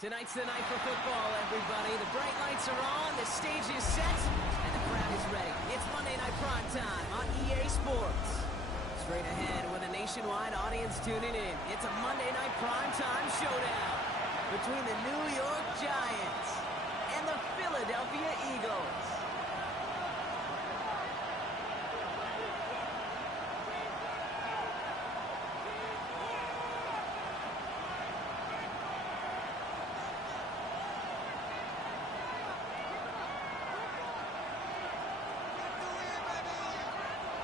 Tonight's the night for football, everybody. The bright lights are on, the stage is set, and the crowd is ready. It's Monday Night Prime Time on EA Sports. Straight ahead with a nationwide audience tuning in. It's a Monday Night Prime Time showdown between the New York Giants and the Philadelphia Eagles.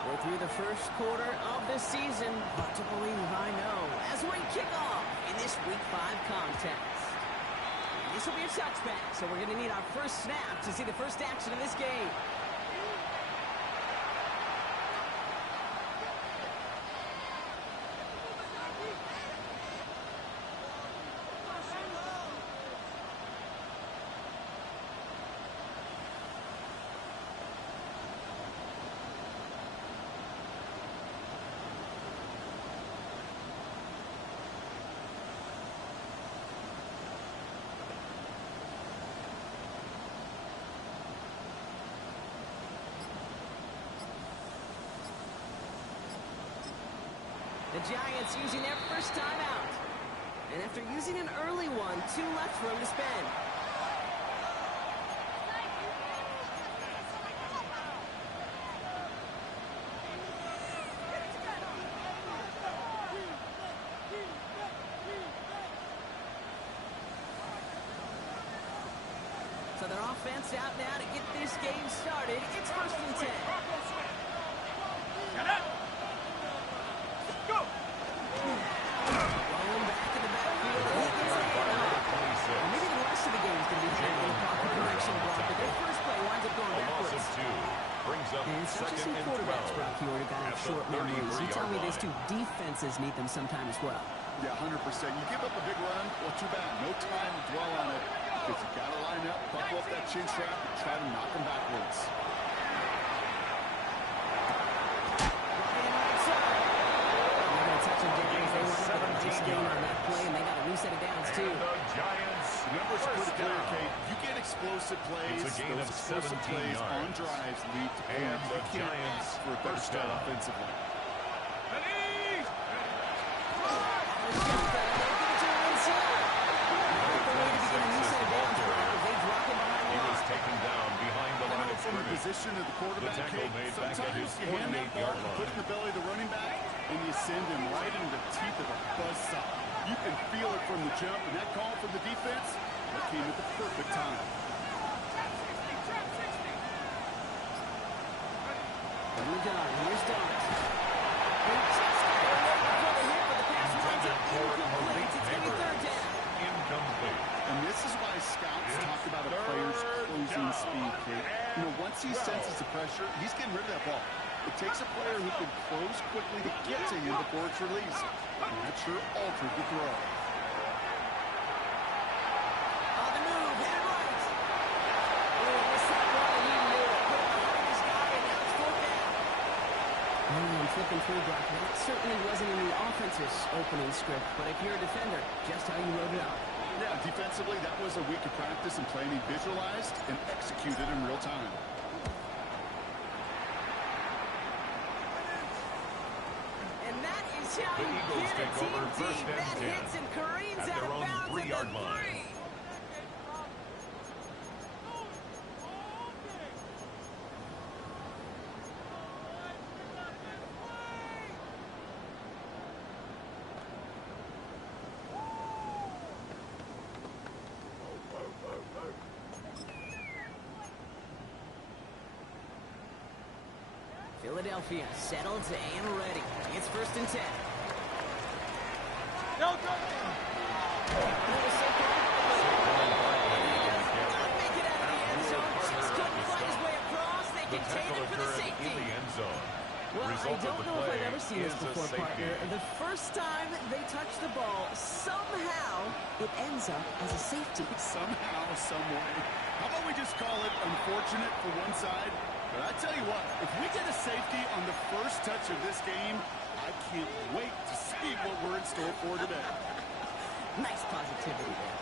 We're through the first quarter of the season. Hard to believe, I know. As we kick off in this Week 5 contest. This will be a touchback, so we're going to need our first snap to see the first action of this game. The Giants using their first time out. And after using an early one, 2 left for him to spend. So their offense out now to get this game started. It's 1st and 10. Get up! And such as some quarterbacks, Brock, you already got to short memories. You tell me these two defenses need them sometime as well. Yeah, 100%. You give up a big run, well, too bad. No time to dwell on it because you got to line up, buckle up that chin strap, and try to knock them backwards. On that play, and they got a new set of downs, too. The Giants, numbers are pretty clear, Kate. You get explosive plays, it's a gain of 17 plays yards. on drives lead to and the Giants for a first down offensively. He was taken down behind the line of from the scrimmage. position of the quarterback, The tackle made back at his sometimes you hand that ball, 48-yard line. put in the belly of the running back, and you send him right into the teeth of a buzzsaw. You can feel it from the jump, and that call from the defense, that came at the perfect time. Here we go. Here's Dart. Incomplete. And this is why scouts talk about a player's closing speed, Kate. You know, once he senses the pressure, he's getting rid of that ball. It takes a player who can close quickly to get to him before it's released. And that sure altered the throw. On the move, hit it right. Oh, missed that one, and he knew it. Put it behind his guy, and now it's 4th down. I'm flipping through, Brock. That certainly wasn't in the offense's opening script, but if you're a defender, just how you wrote it up. Yeah, defensively, that was a week of practice and planning visualized and executed in real time. And that is how you get a team deep. That hits and careens out of bounds at the 3. Philadelphia settled and ready. It's 1st and 10. No, go! Make it out of the end zone. Just couldn't find his way across. They contain it for the safety. In the end zone. Well, I don't know if I've ever seen this before, partner. The first time they touch the ball, somehow it ends up as a safety. Somehow, some way. How about we just call it unfortunate for one side? But I tell you what, if we get a safety on the first touch of this game, I can't wait to see what we're in store for today. Nice positivity there.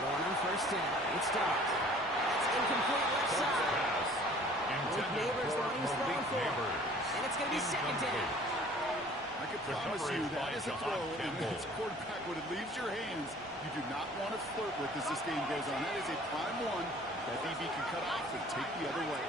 Going on first down. It's stopped. That's incomplete left side. Neighbors, the one he was throwing for. And it's going to be second down. I can promise you that is a throw, and as a quarterback, when it leaves your hands, you do not want to flirt with as this game goes on. That is a prime one that DB can cut off and take the other way.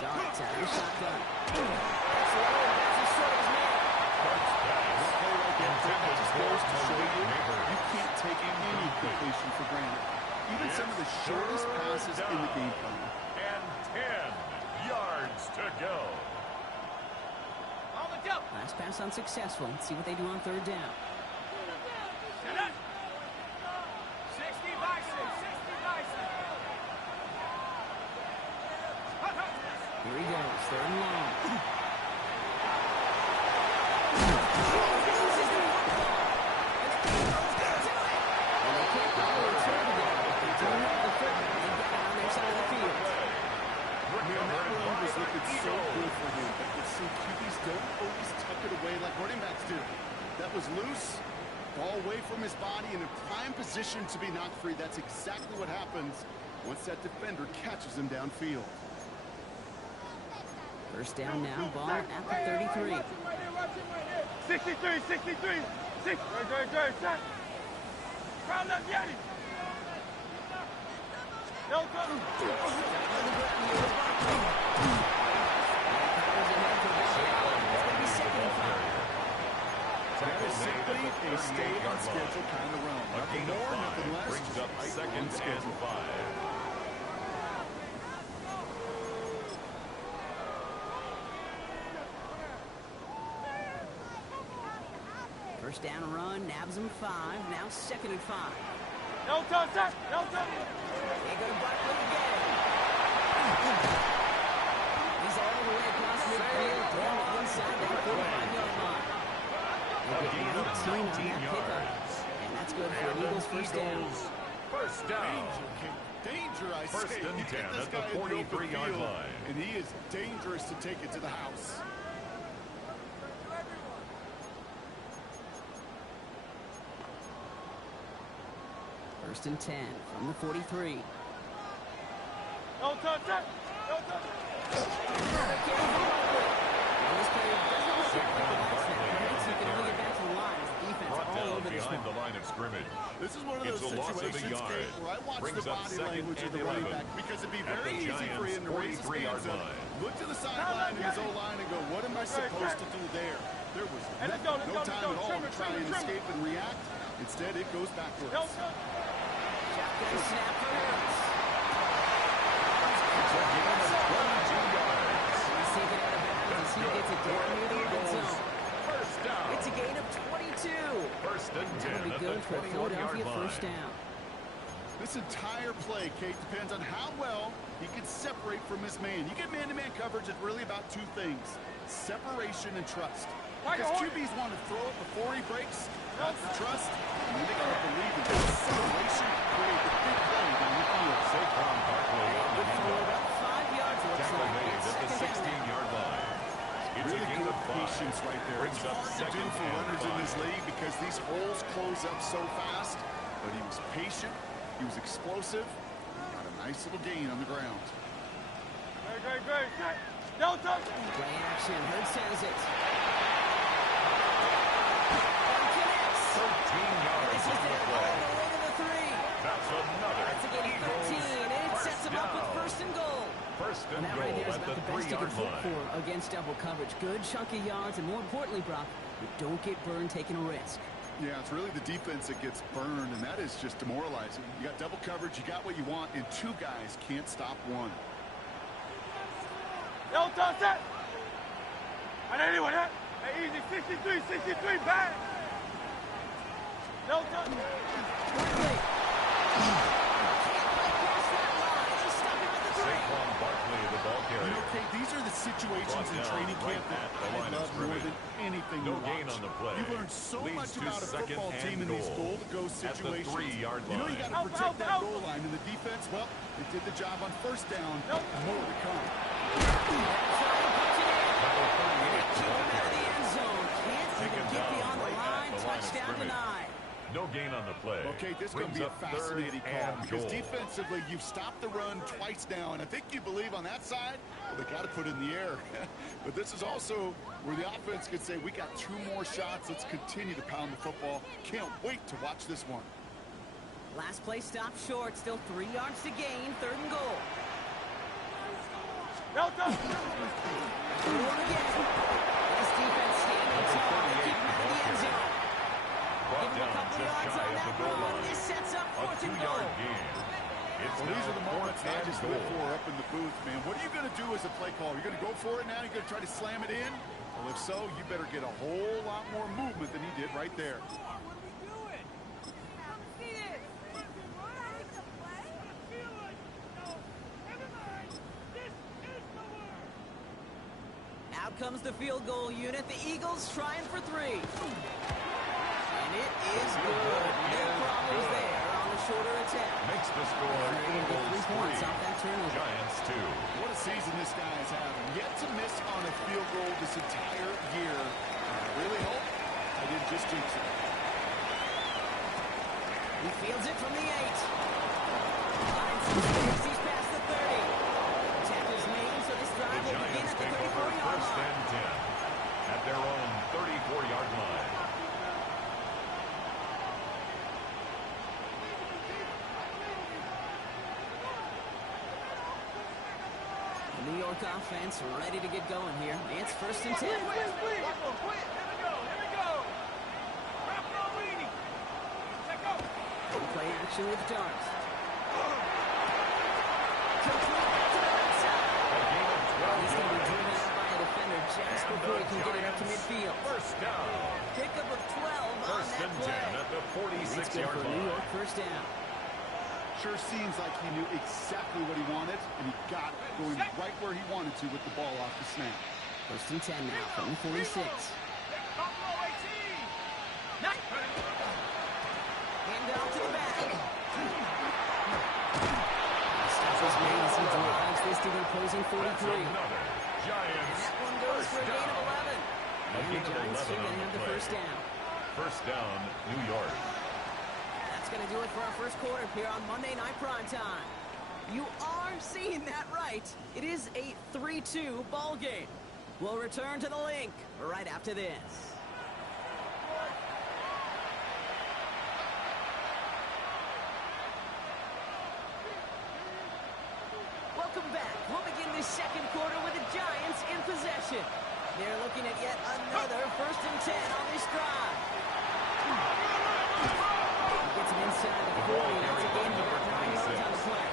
Darts out of the shotgun. That's low. That's as short as man. That just goes to show you, you can't take any completion for granted. Even some of the shortest passes in the game plan. And 10 yards to go. Last pass unsuccessful. Let's see what they do on third down. Here he goes, third and long. And they can't go to return there. They don't have the foot. They get it on their side of the field. Man, that run was looking so good for him. But you see, QBs don't always tuck it away like running backs do. That was loose, ball away from his body, and in prime position to be knocked free. That's exactly what happens once that defender catches him downfield. First down now, ball at the 33. 63, 63, 6. Right, set. Crown left, Yeti. No, Simply a stay on schedule kind of run. Nothing more, nothing less. Brings up Right second on schedule. and 5. First down run, nabs him 5. Now second and 5. no touch, no touch. They go to Barkley again. He's all the way across midfield, down the inside that 45-yard line. They get 19 on that pickup. And that's good for the Eagles' first down. First down. Danger, I First say. and You get 10 this at guy the in the open 43-yard field, line. and he is dangerous to take it to the house. First and 10 from the 43. No touch, no touch. Brought down behind the line of scrimmage. This is one of those It's a loss of a situations, yard. Kate, where I watch Brings the up body second language of and the running 11 back because it'd be at very the easy for him to raise his 43-yard hands up, line. look to the sideline and his O-line and go, what am I supposed to do there? There was no time at all to try and escape and react. Instead, it goes backwards. No touch. Shotgun snap for Hurts. It's a gain of 22 yards. He's taken out of bounds as he gets it down near the red zone. First down. It's a gain of 22. First and 10 That'll be at good the for a 21-yard Philadelphia line. first down. This entire play, Kate, depends on how well he can separate from his man. You get man-to-man coverage, it's really about two things, separation and trust. Because QBs want to throw it before he breaks. That's the trust. And then they got to believe in the separation to create the big play down the field. Saquon Barkley on the handoff. About 5 yards, looks Tackle like. made at the 16-yard line. It's Really a gain good of 5. patience right there. Brings It's up hard to do second for and runners in 5. this league because these holes close up so fast. But he was patient. He was explosive. Got a nice little gain on the ground. Great. No touch. Play action. Hurts has it. 13 yards on the play. That's another That's a gain of 13, and it sets him up with first and goal. First And and that right goal there is at about the the best you can 3-yard hope line. for against double coverage. Good chunky yards, and more importantly, Brock, you don't get burned taking a risk. Yeah, it's really the defense that gets burned, and that is just demoralizing. You got double coverage, you got what you want, and two guys can't stop one. No touch, set. And anyway, that easy. 63, bang. No touch. Saquon Barkley, the ball carrier. You know, Kate, these are the situations in training camp that I love more than anything to watch. Gain on the play. You learn so much Leads to about a football second team in and these goal goal-to-go at the situations. 3-yard You know you line. got to protect that goal line, and the defense, well, they did the job on first down. More to come. Touchdown denied. No gain on the play. Okay, this is going to be a fascinating call because defensively, you've stopped the run twice now, and I think you believe on that side, well, they got to put it in the air. But this is also where the offense could say, we got 2 more shots. Let's continue to pound the football. Can't wait to watch this one. Last play stopped short. Still 3 yards to gain. 3rd and goal. Delta! This defense standing tall. They keep him out of the end zone. Give him a couple yards on that run. This sets up 4th and goal. Well, these are the moments I just live for up in the booth, man. What are you going to do as a play caller? You're going to go for it now? You're going to try to slam it in? Well, if so, you better get a whole lot more movement than he did right there. Out comes the field goal unit. The Eagles trying for 3. And it is good. No problems there on the shorter attempt. Makes the score Eagles 3 points off that turnover. Giants 2. What a season this guy is having. Yet to miss on a field goal this entire year. I really hope I didn't just jinx it. He fields it from the 8. Finds some space. He's past the 30. Tackle's made, so this drive will begin at the 34-yard line. 1st and 10 at their own 34-yard line. The New York offense ready to get going here. It's 1st and 10. Here we go. Play action with Darts. He's going to be driven out by a defender just before he can get it up to midfield. 1st down. Pickup of 12 on 1st that and play. 10 at the It's good 46-yard for New line. York 1st down. Sure seems like he knew exactly what he wanted, and he got it, going right where he wanted to with the ball off the snap. 1st and 10 now from the 46. Hand off to the back. Stop was made as he drives this to the opposing 43. Another Giants. That one goes for a gain of 11. A And the gain of Giants 11 are going on to have the the play. 1st down. 1st down, New York. That's going to do it for our 1st quarter here on Monday Night Primetime. You are seeing that right. It is a 3-2 ball game. We'll return to the link right after this. Welcome back. We'll begin this 2nd quarter with the Giants in possession. They're looking at yet another 1st and 10 on this drive. Gets him inside the 40. That's a gain of about 9 yards on the play.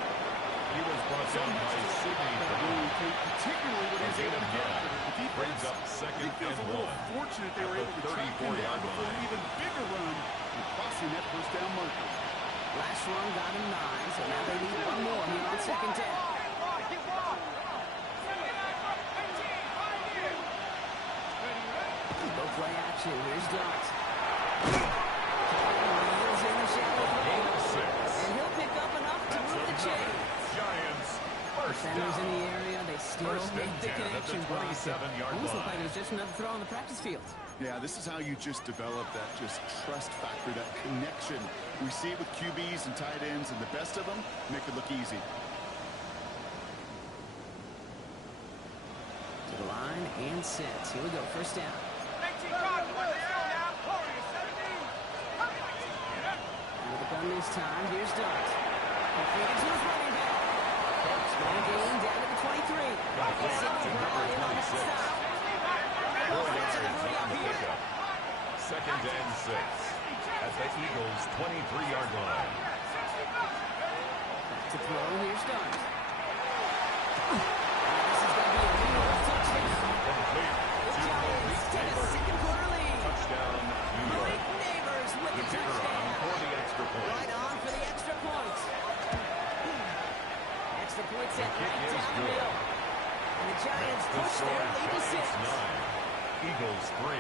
He was brought down by Sidney, Particularly what he's able to get out of it. The defense brings up 2nd feels and a little 1. fortunate they were able to track him down before an even bigger run and crossing that 1st down marker. Last run got him 9, so now they need one more here on 2nd down. Go play action. Here's Dot. Wheels in the shallow throw. And he'll pick up enough to move the chains. Giants, 1st Defenders in down. the area, they still 1st and make the 10 at the connection block. 27-yard Almost looked like line. it was just another throw on the practice field. Yeah, this is how you just develop that just trust factor, that connection. We see it with QBs and tight ends, and the best of them make it look easy. To the line and sets. Here we go, 1st down. With the gun this time, here's Dart. Completed to his running back. Small gain down to the 23. Sidney Brown in on that stop. Offense in a hurry up here. 2nd and 6 at the Eagles' 23-yard line. Back to throw, here's Dart. This is going to be a New York touchdown. Complete The to Giants take a 2nd quarter lead. touchdown, New York. Malik Neighbors with The the kicker on touchdown. for the extra point. Right on for the extra point. Extra point set The kick right is down the good. middle. And the Giants The push score, their lead to 6. Giants 9, Eagles 3.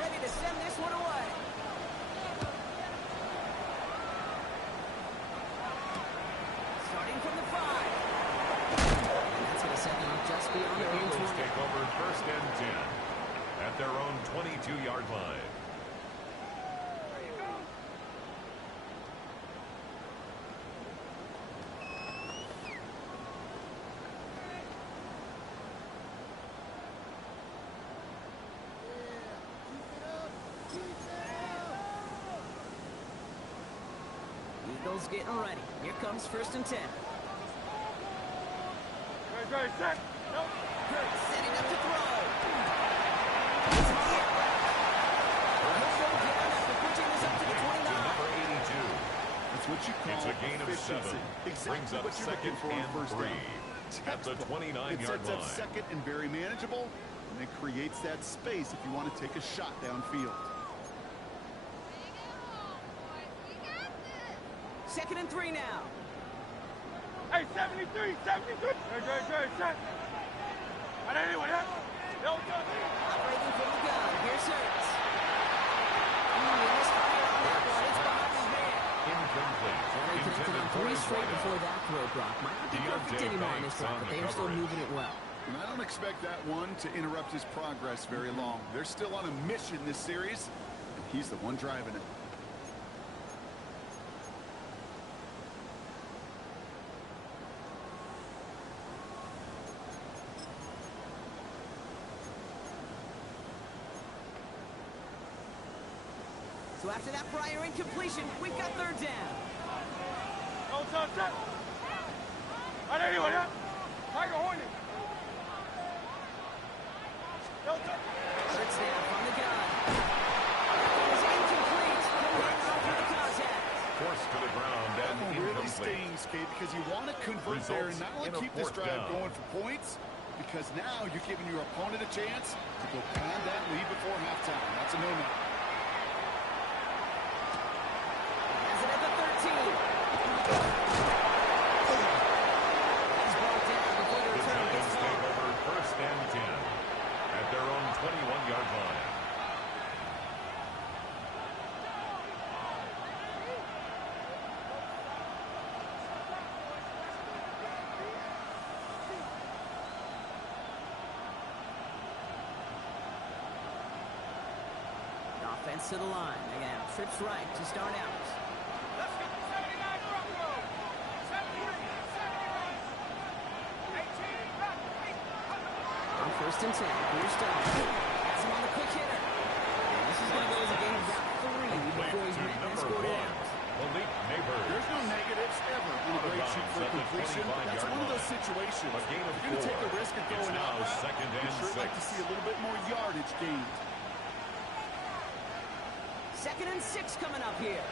Ready to send this one away. Starting from the 5. And that's going to set them up just beyond The their own Eagles 20. take over first and 10 at their own 22-yard line. Eagles getting ready. Here comes first and 10. Ready, set. Nope. Hurts setting up to throw. He's here. He'll go down after pushing this up to the 29. Number 82. That's what you call It's a gain of efficiency. 7. Exactly Brings up what you're looking second for on and first 3 down. at the 29-yard It sets up line. second and very manageable, and it creates that space if you want to take a shot downfield. Second and 3 now. Hey, 73, 73. Ready, set. All right, anyway, Don't go. Operating from the gun. Here's Hurts. He missed fire on that one. It's behind his man. Incomplete. They connected on 3 straight Intended before that throw, Brock. Might not be perfect anymore on this drive, but they are still moving it well. And I don't expect that one to interrupt his progress very long. They're still on a mission this series, and he's the one driving it. So after that prior incompletion, we've got third down. Don't touch that. All right, anyway, Tiger Hornet. Don't touch. Third snap on the gun. It was incomplete. No hang on for the contact. Forced to the ground and That one really incomplete. stings, Kate, because you want to convert there and not only Results in a keep this fourth drive down. going for points, because now you're giving your opponent a chance to go pad that lead before halftime. That's a no-no. Has it at the 13. He's brought down before the The return gets Giants take called. over first and 10 at their own 21-yard line. Offense to the line. Again, trips right to start out. Let's get the 79 Bronco. 73, 71. 18, back. On first and 10, here's Stone. Has him on the quick hitter. And this is going to go as a game of about 3 before he's met and escorted out. Malik Neighbors. There's no negatives ever in a great shoot for completion. That's one of those situations. A gain of You're going to take 4. a risk of It's going now out route. second You'd and sure like to 6. see a little bit more yardage gained. Second and 6 coming up here.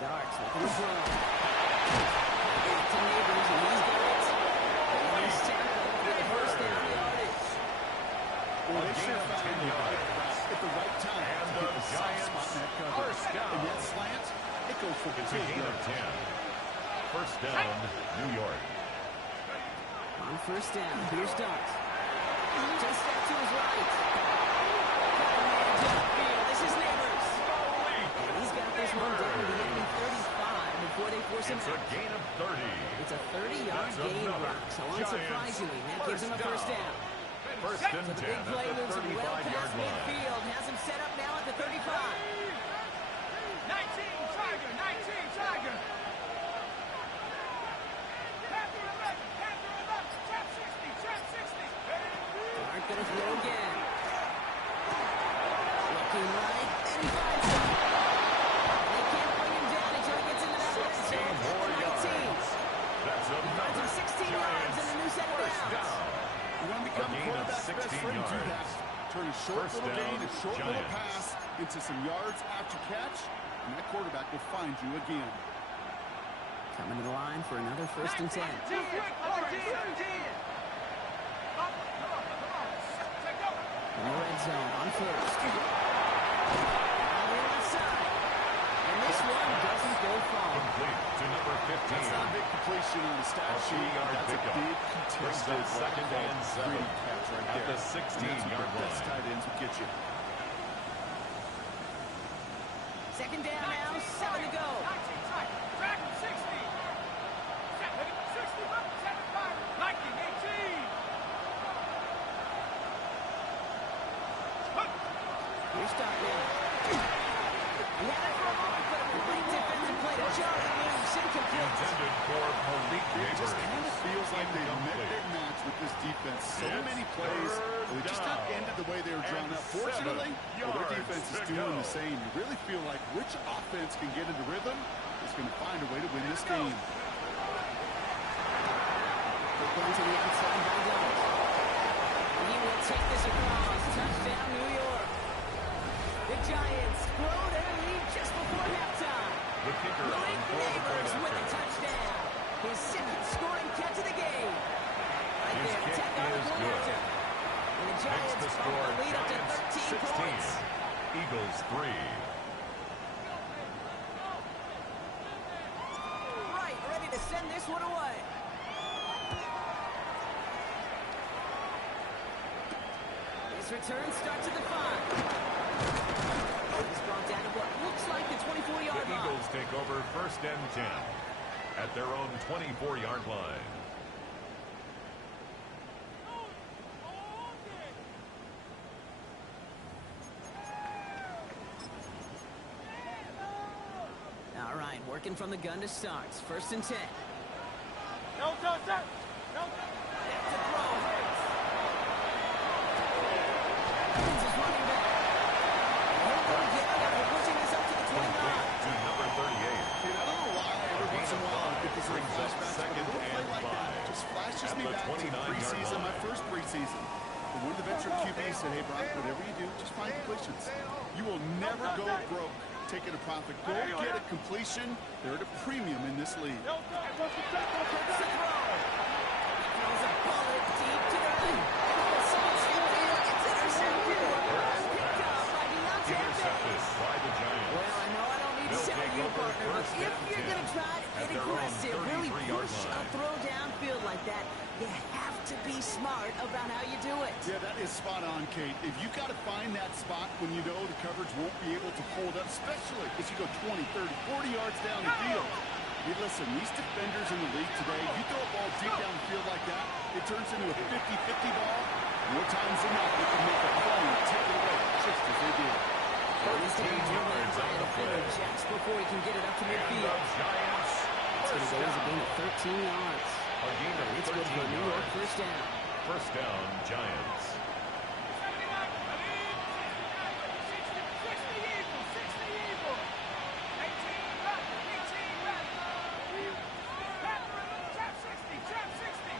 Darts with the throw. Back to Neighbors, and he's got it. And he's tackled for the first down yardage. Well, they gain sure of found 10 the right yards. route at the right time And to the get the soft Giants spot in that cover. first down. And that slant, it goes for It's a big gain of yards. 10. First down, New York. On first down, here's Darts. Just step to his right. Got a man downfield. This is Neighbors. And he's got this one down to the enemy 35 before they force him It's a out. gain of 30. It's a 30-yard That's gain, another Brock. So Giants unsurprisingly, that gives him a first down. First and So the 10 big play at the moves him well 35-yard past line. midfield. Has him set up now at the 35. 19, Tiger, 19, Tiger. Panther 11, Panther 11, trap 60, trap 60. Dart gonna throw again. Looking right, and he finds him. They can't bring him down until he gets into that red zone at the 19. Turn a short First little down, gain, a short little Giants. pass into some yards after catch, and that quarterback will find you again. Coming to the line for another 1st and 10. Too quick, 14. In the red zone on 1st. On the left side. And this one doesn't go far. Complete to number 15. That's not a big completion on the stat A sheet. 3-yard That's a pickup. big Brings contested up second and 7 great catch right at there. the 16-yard And that's what the best line. tight ends will get you. 2nd down now, 7 to go. 19, tight. Track 60. 60, 75. 19, 18. Here's stop now. He had it for a moment, but a great defensive play to Charlie moves incomplete. Intended for Malik It just Neighbors. kind of feels like they met Incomplete. their match with this defense. So It's many plays, they just not down. ended the way they were drawn And up. Fortunately, 7 their yards defense is to doing go. the same. You really feel like which offense can get into rhythm is going to find a way to win this game. They're going to the outside by Doug. He will take this across. Touchdown, New York. The Giants grow their lead just before halftime. The kicker on Malik for the point Neighbors with the after. touchdown. His 2nd scoring catch of the game. Right His there, kick 10 on the is point good. after. And the Makes Giants the bump score the lead up to Giants 13 16. points. Eagles 3. Right, ready to send this one away. This return starts at the 5. He's brought down to what looks like the 24-yard The line. Eagles take over 1st and 10 at their own 24-yard line. All right, working from the gun to start. 1st and 10. No, no, sir. No, Left to throw, Hurts. Hurts is running back. He'll go get it after pushing this up to the 29. Complete to number 38. Dude, I don't know why every once in a while I get this little Brings up flashback. second But a little play and like that 5 just flashes at me the back to 29-yard preseason, my line. first preseason. But one of the veteran QBs said, hey, Brock, whatever you do, just find completions. You will never go broke taking a profit. Go get a completion. They're at a premium in this league. no, no. Hurts to throw. Throws a bullet deep to the right. It's intercepted. Picked up by Deontay Intercepted Bates. by the Giants. Well, I know I don't need to They'll tell take you, over partner, but 1st if and you're 10 going to try to at get their own aggressive, really 33-yard push a line. throw downfield like that, you have to be smart about how you do it. Yeah, that is spot on, Kate. If you've got to find that spot when you know the coverage won't be able to hold up, especially if you go 20, 30, 40 yards down the field. Hey, listen, these defenders in the league today, you throw a ball deep down the field like that, it turns into a 50-50 ball. More times than not, they can make a play and take it away, just as they did. 13 yards on the play. Just before he can get it up to And midfield. the Giants It's going to first go as a down. gain of 13 yards. A gain of It's good for 13 New York yards. first down. First down, Giants. 60 Eagles, 60 Eagles. 18 back, 18 back. Trap 60, trap 60.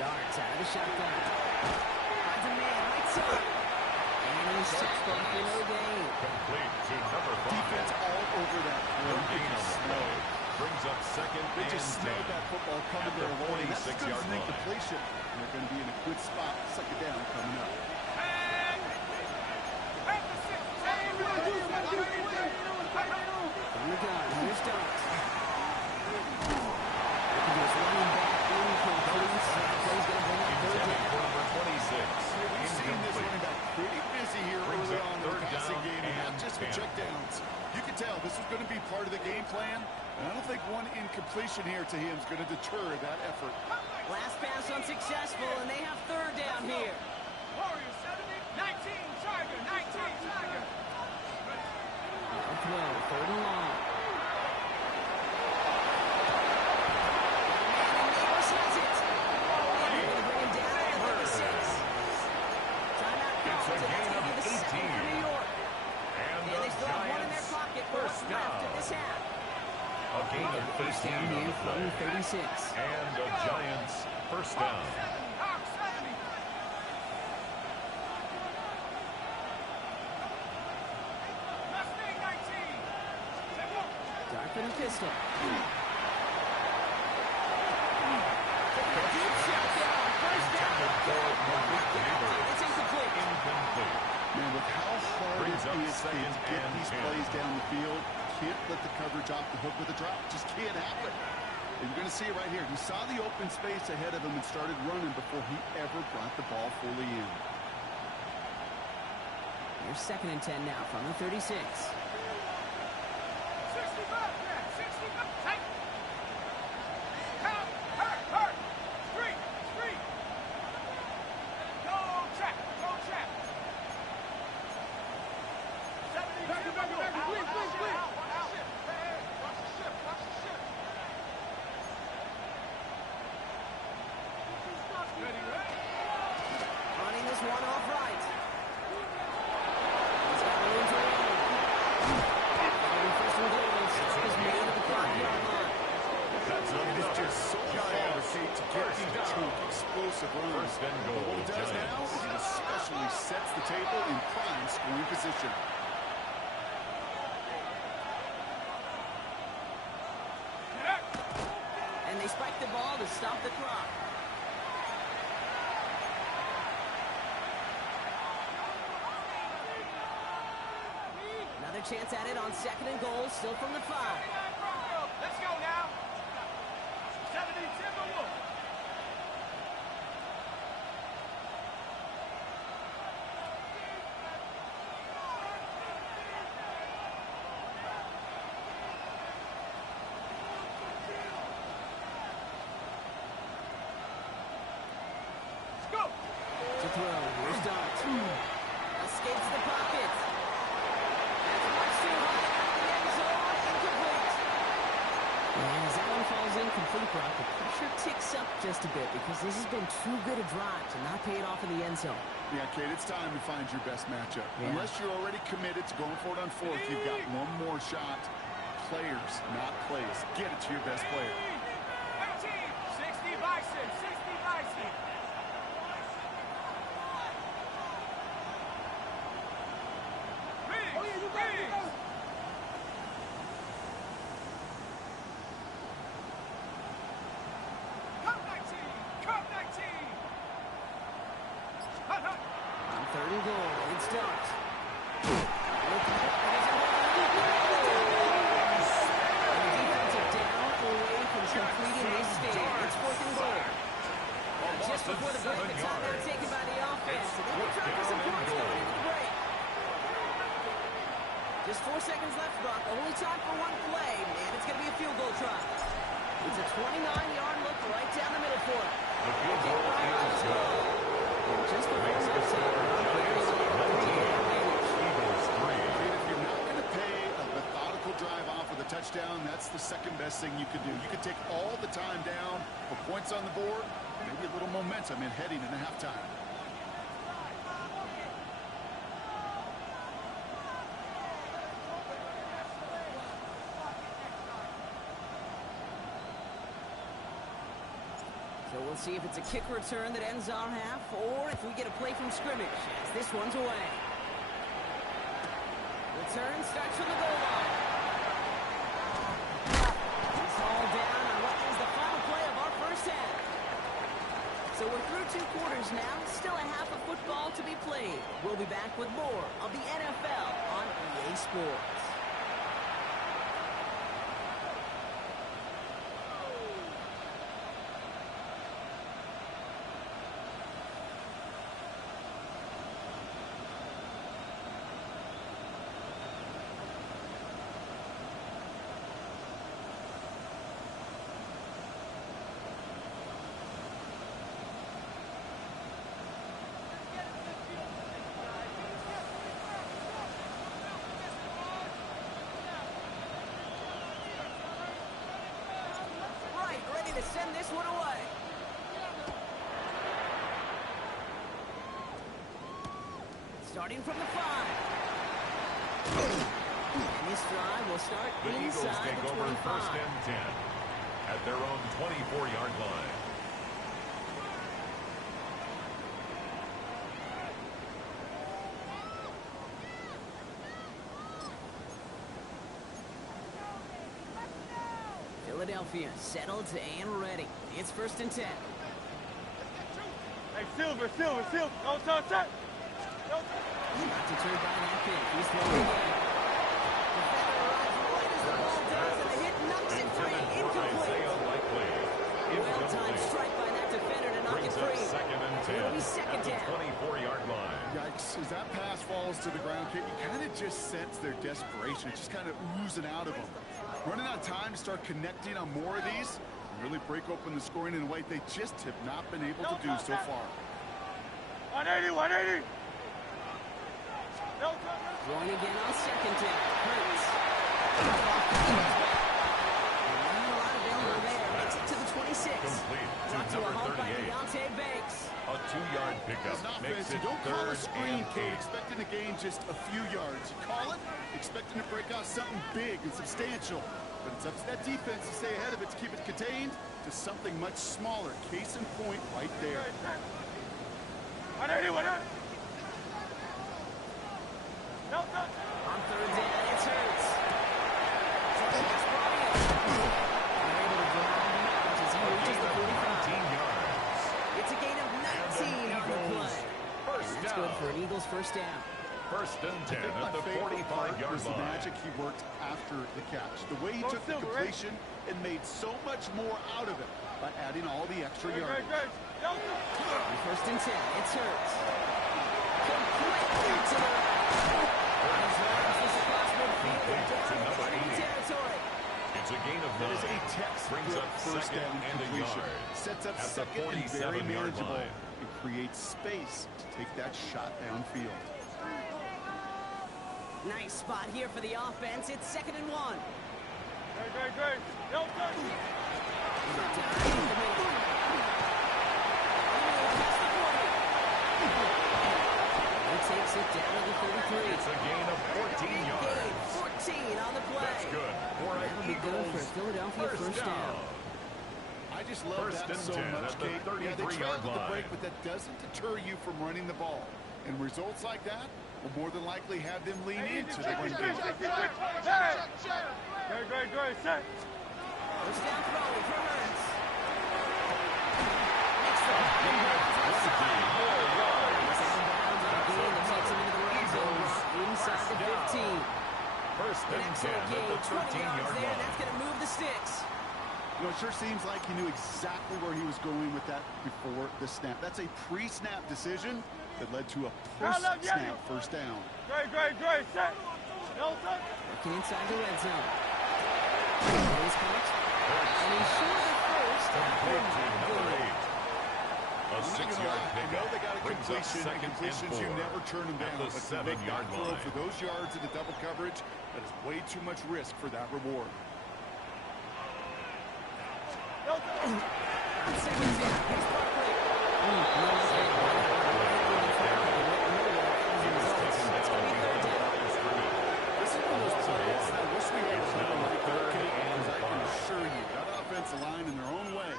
Darts out of the shotgun. On demand, right side. And he's sacked off for no gain. Complete to number 5. Defense all over that No play. gain on the play. Brings up second They and just 10. smelled that football coming At their the way. That's 46-yard good as an line. incompletion. And they're going to be in a good spot. 2nd down coming up. On the gun, here's Darts. Just running back incomplete. That play's going to bring up 3rd Intended down. for number 26. We've seen this running back pretty busy here Brings early up on in the 3rd passing down game, and not and just for 10. checkdowns. You can tell this is going to be part of the game plan, and I don't think one incompletion here to him is going to deter that effort. Last pass unsuccessful, and they have 3rd down here. Warriors 70, 19 Tiger, 19 Tiger. Now throw, 3rd and long. Neighbors has it. And they're going to bring him down at the 36. Timeout It's called, a and that's gain going to of be the 2nd 18. for New York. And And the they still have one in their Giants pocket. first What's left down. of this half? A gain of 13 First down on here the from play. the 36. And the Giants first down. Hawk 70. in a pistol. Taking a deep shot down. First down. It's incomplete. Man, with how hard it is to get these plays down the field, can't let the coverage off the hook with a drop. Just can't happen. And you're going to see it right here. He saw the open space ahead of him and started running before he ever brought the ball fully in. Here's 2nd and 10 now from the 36. 65, yeah, 65. Take. Come, hurt. Street. Go trap. 72. Back. Watch the ship. Ready. Running this one off right. He's got room to run. First and goal. Stop is made at the 5-yard line. It is just so hard to get these true explosive runs. First and goal. What he does now is he especially sets the table in prime scoring position. And they spike the ball to stop the clock. Another chance at it on 2nd and goal, still from the 5. Let's go now. 70 Timberwolves. Let's go. To throw, here's Dart. Escapes the pocket. That's much too high out of the end zone. Incomplete. And as that one falls incomplete, Brock, the pressure ticks up just a bit because this has been too good a drive to not pay it off in the end zone. Yeah, Kate, it's time to find your best matchup. Yeah. Unless you're already committed to going for it on 4th, you've got one more shot. Players, not plays. Get it to your best player. 13, 60 Bison. Riggs. Cup 19. Hut. On 3rd and goal, it's Dart. Completing this stand. It's 4th and goal. Just before the break, the timeout taken by the offense. And they'll be trying for some points coming into the break. Just 4 seconds left, Brock. Only time for one play, and it's going to be a field goal try. It's a 29-yard look right down the middle for it. The field goal is good. Just before Makes the score Giants 19, Eagles 3. If you're not going to pay a methodical drive off with a touchdown, that's the second best thing you could do. You could take all the time down for points on the board, maybe a little momentum in heading into halftime. So we'll see if it's a kick return that ends our half, or if we get a play from scrimmage, as this one's away. Return starts from the goal line. It's all down on what is the final play of our first half. So we're through 2 quarters now, still a half of football to be played. We'll be back with more of the NFL on EA Sports. To send this one away. Starting from the 5. And this drive will start The Eagles inside take the over 25. 1st and 10 at their own 24-yard line. Philadelphia settled and ready. It's 1st and 10. Hey, Silver. No touch that. No touch. Not deterred by that pick. He's throwing again. Defender arrives right as the ball does, and the hit knocks it free. Incomplete. Well-timed strike by that defender to knock it free. Second and 10. It'll be second at the down. 24-yard line. Yikes, as that pass falls to the ground, Kate, you kind of just sense their desperation. It's just kind of oozing out of them. Running out of time to start connecting on more of these and really break open the scoring in a way they just have not been able to do so far. 180. No touch. Throwing again on second down. Hurts. Not a lot available there. Makes it to the 26. Complete Brought to to a number home by 38. Deontay Banks. A 2-yard pickup As an makes offense, it you don't call a 3rd screen, and Kate, 8. expecting to gain just a few yards. You call it, expecting to break out something big and substantial. But it's up to that defense to stay ahead of it, to keep it contained to something much smaller. Case in point right there. 180. No touch. On 3rd down, it's Hurts. They're able to drive him out as he reaches the 45. 19 yards. It's a gain of 19 on the play. First And that's down. good for an Eagles first down. 1st and 10 I think at my the favorite part 45-yard was the line. magic he worked after the catch. The way he Go took the Silver, right? completion and made so much more out of it by adding all the extra yardage. No touch. On 1st and 10, it's Hurts. Complete to the right. He's launched this across midfield and Complete to down number in enemy 80. territory. It's a gain of 9. That is a textbook Brings up first 2nd down and a completion. yard. Sets up at the second and very 47-yard manageable line. and creates space to take that shot downfield. Nice spot here for the offense. It's 2nd and 1. Great. No touch. He takes it down to the 33. It's a gain of 14 yards. Gain 14 on the play. That's good. For an That'll be good for Eagles Philadelphia first down. I just love First that and so 10 much, at the Kate. Yeah, they 33-yard trailed at the line. break, but that doesn't deter you from running the ball. And results like that will more than likely have them lean into the run game. Great. Set. First down throwing for Hurts. Makes the popping bounds on the side. He's out of bounds on a gain that takes him into the red zone inside the 15. First An and 10 excellent at gain, the 20 yards 13-yard there. line. That's going to move the sticks. You know, it sure seems like he knew exactly where he was going with that before the snap. That's a pre-snap decision that led to a post-snap first down. Great. Set. No touch. Working inside the red zone. He's caught. And he's short of first. Complete to number 8. A I'm not gonna 6-yard lie, I know pickup they got a brings up completion, and 2nd and completions 4 you never turn them at down. the But to make that 7-yard throw line. for those yards into double coverage, that is way too much risk for that reward. No touch. On second down, here's Barkley. It's going to be 3rd down. This is one of those plays that I wish we had something like that, Kate, because I can assure you that offensive line in their own way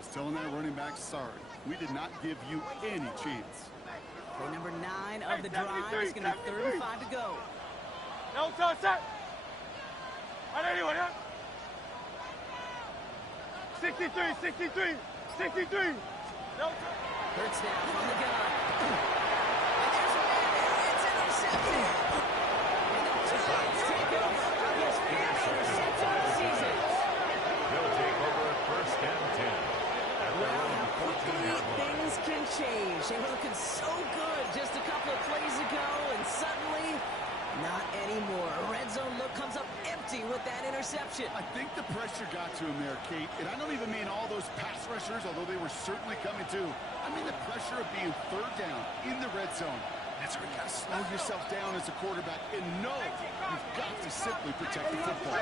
is telling that running back, sorry, we did not give you any chance. Play number 9 of the drive. It's going to be 3rd and 5 to go. No touch. Set. 180. 63. No touch. Hurts now from the gun. And there's a man there. It's intercepted. And the Giants take over. His 5th interception of the season. They'll take over 1st and 10 at their Well, own how quickly 14-yard line. things can change. They were looking so good just a couple of plays ago, and suddenly, not anymore. A red zone look comes up empty with that interception. I think the pressure got to him there, Kate. And I don't even mean all those pass rushers, although they were certainly coming too. I mean the pressure of being 3rd down in the red zone. That's where you got to slow yourself down as a quarterback and know you've got to simply protect the football.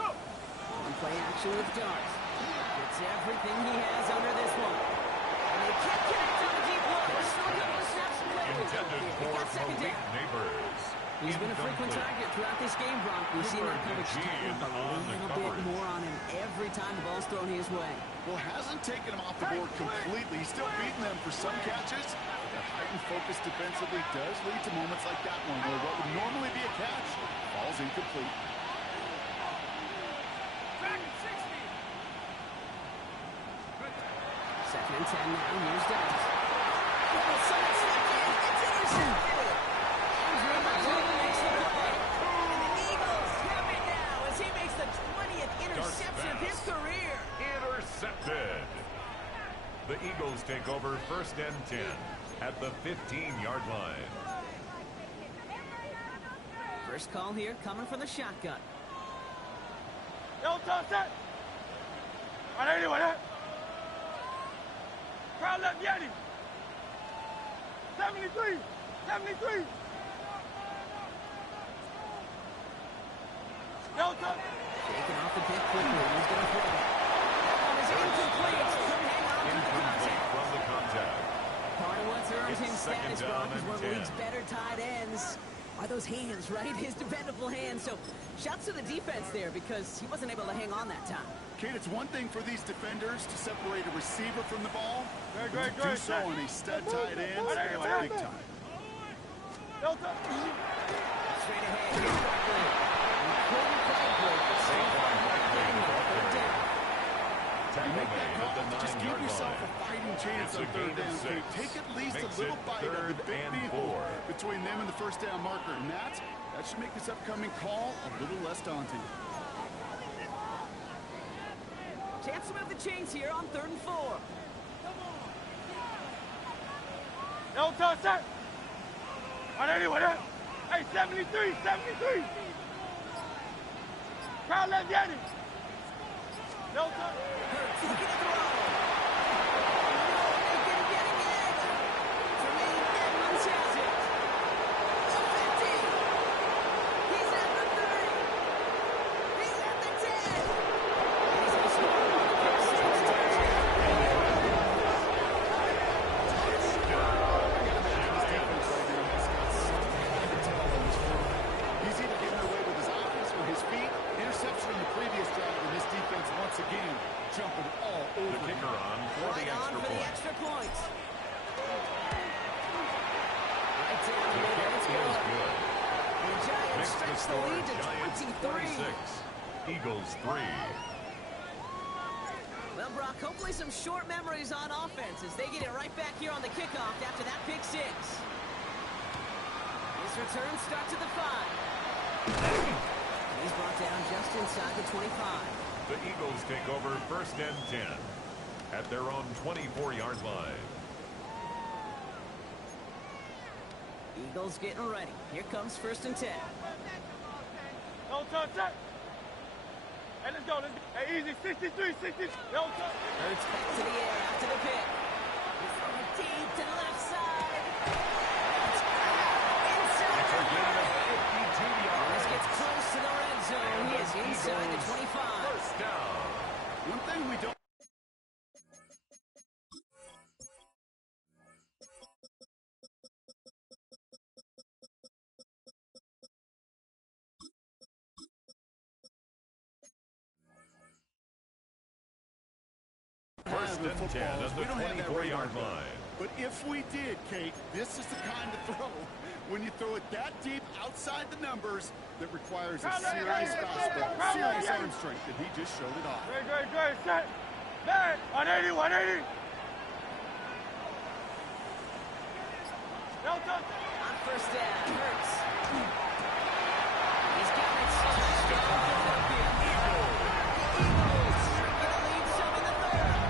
On play action with Dart. Gets everything he has under this one. they can't connect on the deep look. There's still a couple of snaps to play with. Intended They for got second Malik down. Neighbors. He's been a frequent Incomplete. target throughout this game, Bronk. We've seen that coverage tighten up a on the little bit coverage. more on him every time the ball's thrown his way. Well, hasn't taken him off the board completely. He's still beating them for some catches. That heightened focus defensively does lead to moments like that one, where what would normally be a catch falls incomplete. Back at 60. Second and 10 now. Here's Downs. Oh, side step in. It's intercepted. James Robinson makes the play. And the Eagles have it now as he makes the 20th interception of his career. Intercepted. The Eagles take over first and 10 at the 15-yard line. First call here coming from the shotgun. Yo, touch that. Right anyway, crowd left Yeti. 73. 73. Yo, touch. Taking off the pick quickly. He's going to throw it. That one is incomplete. Couldn't hang on to the Incomplete contact. from the contact. Part of what's earned It's him second status, down Brock, is and one of the 10. league's better tight ends. Are those hands, right? His dependable hands. So shouts to the defense there because he wasn't able to hang on that time. Kate, it's one thing for these defenders to separate a receiver from the ball. Great, But to do so on a stud tight end, that's big time. Yo, touch. Straight ahead. Here's Barkley. And couldn't quite break the safe on getting that third down. You make that Tackle call, made at the just give 9-yard yourself line. a fighting chance It's on a third gain of down. 6. Kate. Take at least Makes a little it bite of the 3rd big and vehicle 4. between them and the first down marker. And that should make this upcoming call a little less daunting. Chance to move the chains here on 3rd and 4. Yo, touch that. Right anyway, hey, 73. 73. Crowd left Yeti. Yo, touch. Hurts looking to throw. No, they didn't get it yet. Jermaine Edmonds has it. The 50. He's at the 30. He's at the 10. He's going to score on the pick six touchdown. He's either getting away with his eyes or his feet. Interception in the previous drive, and this defense once again jumping all The over him. kicker on for the Right on extra for the point. extra point. Right down the The middle. kick It's is good. good. And the Giants Makes the stretch the score lead to Giants 23. 26. Eagles 3. Well, Brock, hopefully some short memories on offense as they get it right back here on the kickoff after that pick six. This return starts at the 5. He's brought down just inside the 25. The Eagles take over first and 10 at their own 24-yard line. Eagles getting ready. Here comes first and 10. Yo, touch that. Hey, let's go. Hey, easy. 63. 60. Yo, touch. Hurts back to the air after the pick. He's throwing deep to the left side. That's inside It's a the gain of 30. 52 yards. This gets close to the red zone. He is inside the Eagles 25. First down. One thing we don't First have in and football 10 is at we the don't have that 24-yard radar. line. But if we did, Kate, this is the kind of throw when you throw it that deep outside the numbers that requires a serious fastball, serious arm strength, and he just showed it off. Great. Set. Man. 180. 180. Yo, touch. On first down, Hurts. He's got it. Touchdown, Philadelphia. The Eagles get a lead some in the 3rd.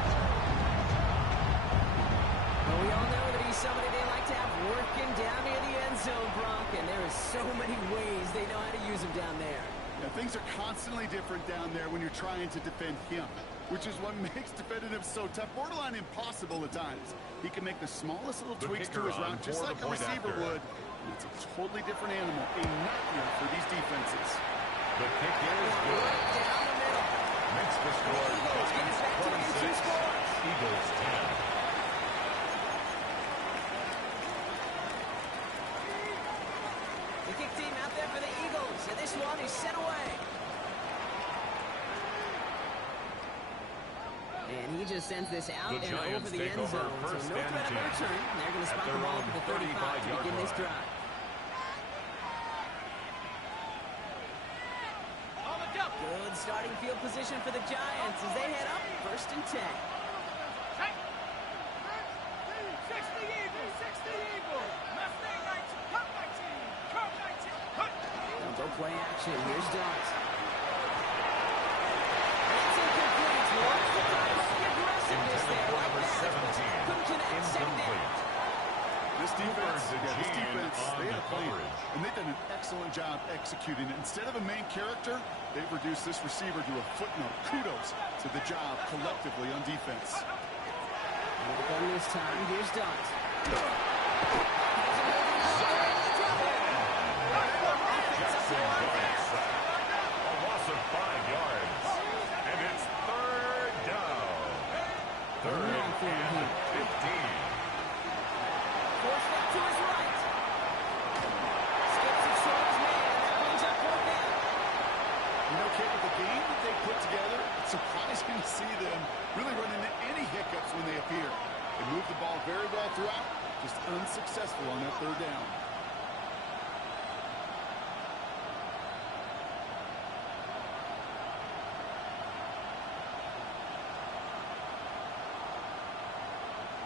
Well, we all know that he's somebody they like to have working down near the end zone, Brock, and there is so many ways they know how to use him down there. Yeah, things are constantly different down there when you're trying to defend him, which is what makes defending him so tough, borderline impossible at times. He can make the smallest little The tweaks to kicker his on route, just for like the a point receiver after. would. And it's a totally different animal, a nightmare for these defenses. The kick is good. Right down the middle. Makes the score Eagles get it back to within 2 Giants 26. scores. Eagles 10. He just sends this out The and over Giants the take end over zone. So first no and threat of 10 return. They're going to at spot their the ball own for the 35 to 35-yard begin this line. drive. Good starting field position for the Giants as they head up first and 10. 60 Eagles, 60 Eagles. Mustang 19, Cup 19, Cup 19, Cup. Now go play action. Here's Dart. That's incomplete. What's the time? The aggressiveness there. Like that. Couldn't connect. Second down. This defense, Cooper's a this G defense, on they the had a plan, coverage. and they've done an excellent job executing it. Instead of a main character, they've reduced this receiver to a footnote. Kudos to the job collectively on defense. Well done this time. Here's Dart. Jackson Dart sack. A loss of 5 yards. And it's third down. Third and 15. Forced up to his right. Skips it short his man. That brings up fourth down. You know, Kate, with the game that they put together, it's surprising to see them really run into any hiccups when they appear. They move the ball very well throughout, just unsuccessful on that third down.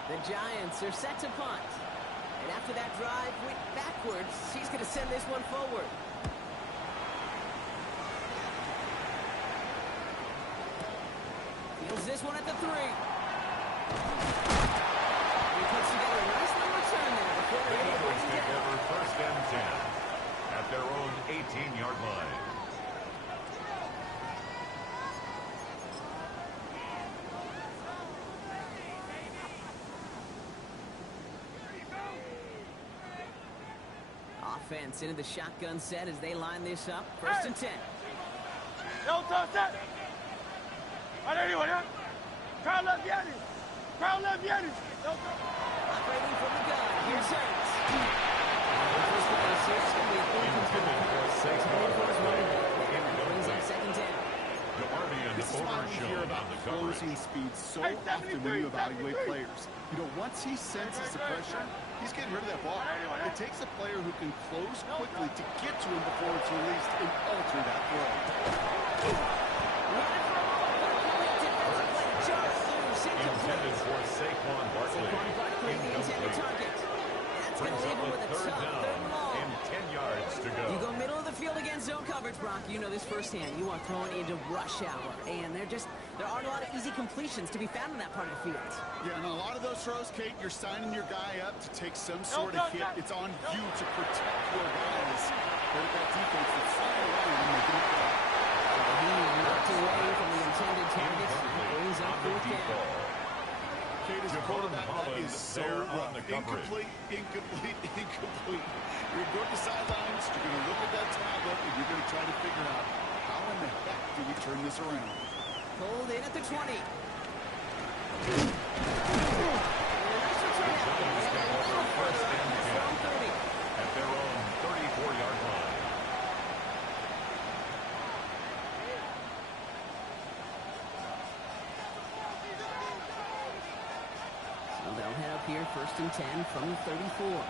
The Giants are set to punt. And after that drive went backwards, he's going to send this one forward. Fields this one at the 3. He puts together a nice little return there before The they're able to Eagles bring take it down. over first and 10 at their own 18-yard line. Offense into the shotgun set as they line this up. First and 10. Don't touch that. Are there anyone else? Crowd left Yanni. Crowd left Yanni. Don't touch. Operating from the gun. Here's Hurts. First play is going to be incomplete. Brings up second down. DeMarvian This is why we hear overshown about on the coverage. closing speed so often when you evaluate players. You know, once he senses the pressure, he's getting rid of that ball. It takes a player who can close quickly to get to him before it's released and alter that throw. Intended for Saquon Barkley. Incomplete. Brings up a third down and 10 yards to go. You go middle of the field against zone coverage, Brock. You know this firsthand. You are throwing into rush hour, and there aren't a lot of easy completions to be found in that part of the field. Yeah, and a lot of those throws, Kate, you're signing your guy up to take some sort of hit. It's on you to protect your guys. But that defense is flying around and making it play. He knocked away from the intended target. Brings up fourth down. Kate, his Javon quarterback Holland is so there on rough. the coverage. Incomplete. You're going to go to the sidelines, you're going to look at that tablet, and you're going to try to figure out how in the heck do we turn this around. Pulled in at the 20. Giants take over first and 10 at their own 34-yard line. So they'll head up here first and 10 from the 34.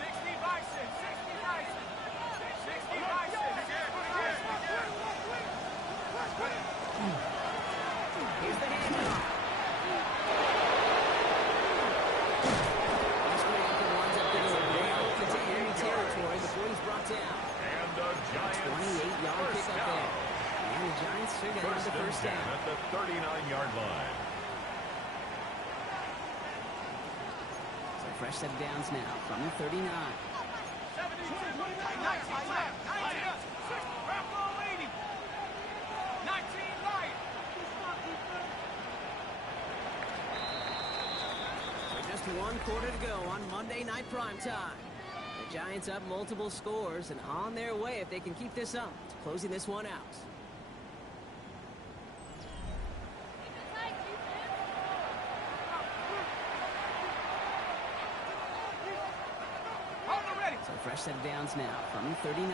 60 Bison, 60 Bison, 60 Bison. Here's the handoff. This way up and winds up getting a real contained enemy territory before he's brought down. And the Giants 28-yard first pickup down. there. And the Giants figure out First the and first 10 down. at the 39-yard line. So fresh set of downs now from the 39. 72, 19 left, 19 up, 6, Rambo 80, 19 light. So just one quarter to go on Monday Night Primetime. The Giants up multiple scores and on their way if they can keep this up to closing this one out. Hold them ready. So fresh set of downs now from the 39.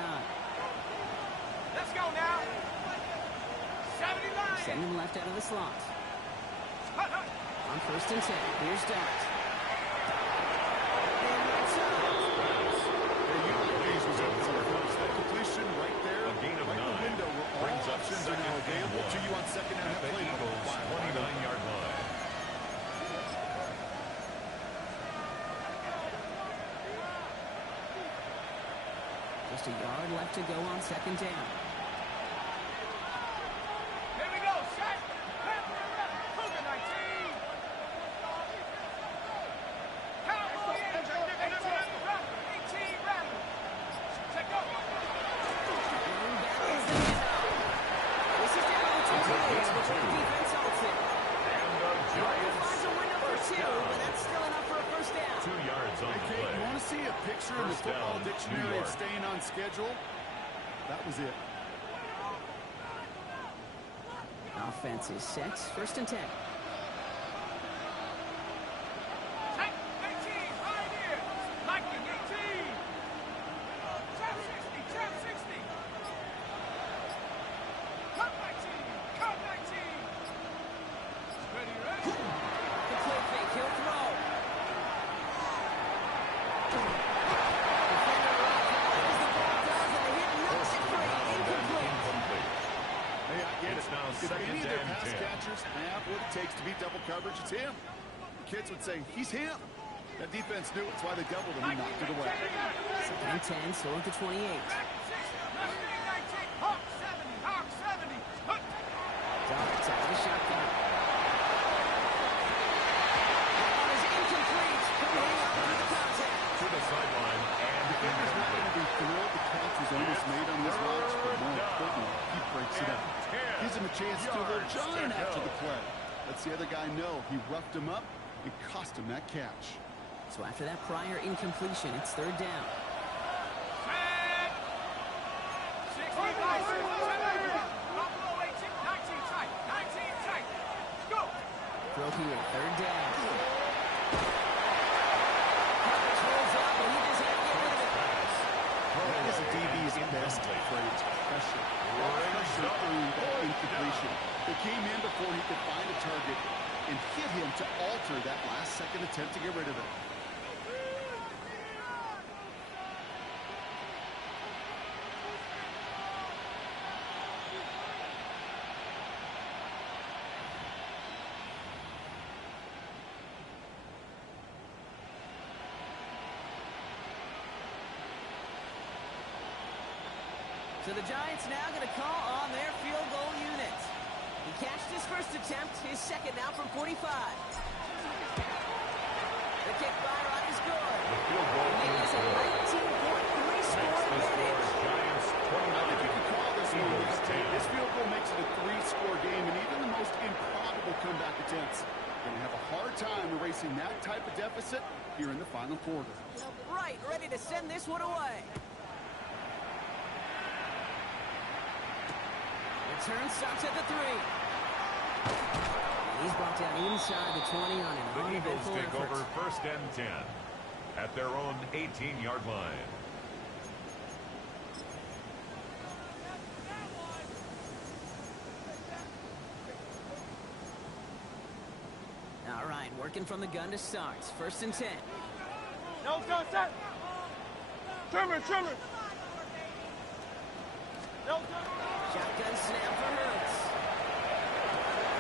Let's go now. Send him left out of the slot. On 1st and 10, here's Dart. And right That completion right there, A gain of right in the 9. window where all Brings up options are second now and available 1. to you on second down. At the Eagles' 29-yard line. Just a yard left to go on 2nd down. Here we go, set. Cougar 19. Cowboy 18 Raptors. Check out. This is down to 28 before the defense holds it. And the Giants Finds a window for 2, but that's still enough for a 1st down. 2 yards on the Okay, play. you want to see a picture in the First football down, New dictionary of York. staying on schedule? That was it. Offense is set. 1st and 10. Take 18, right here. Lightning 18. Trap 60, trap 60. Cut 19, cut 19. Ready, ready. Complete fake. He'll throw. Defender right as the ball does, and the hit knocks it free. Incomplete. Incomplete. Hey, I get It's it. now If second any of their and pass 10. catchers have what it takes to beat double coverage, it's him. The kids would say, he's him. That defense knew it. That's why they doubled him and knocked it away. 2nd and 10, still at the 28. Hawk 70, Hawk 70. Hook. Darts out of the shotgun. That one is incomplete. Couldn't hang on through the contact. To the sideline and Defender's not going to be thrilled the catch was almost made on this watch, but more importantly, he breaks it up. Gives him a chance to do a little giant after the play. Lets the other guy know he roughed him up and cost him that catch. So after that prior incompletion, it's 3rd down. Set. 60, Buffalo 18, 19 tight, 19 tight. Go. Throw here, 3rd down. Coverage rolls up, but he just can't get rid of it. That is a DB's best phrase, pressure. Pressure earned that incompletion. They came in before he could find a target and hit him to alter that last-second attempt to get rid of it. So the Giants now going to call on their field goal unit. He cashed his first attempt, his second now from 45. The kick by Rod is good. the field goal It is a 19-point makes three-score the score advantage. Giants I think you 29. could call this one Eagles this 10. This field goal makes it a 3-score game, and even the most improbable comeback attempts are going to have a hard time erasing that type of deficit here in the final quarter. Right, ready to send this one away. Return stops at the 3. He's brought down inside the 20 on an The Eagles uneventful take effort. over 1st and 10 at their own 18-yard line. All right, working from the gun to start. 1st and 10. No, go, set. Trimmer, trimmer. No, go. Shotgun snap for Hurley.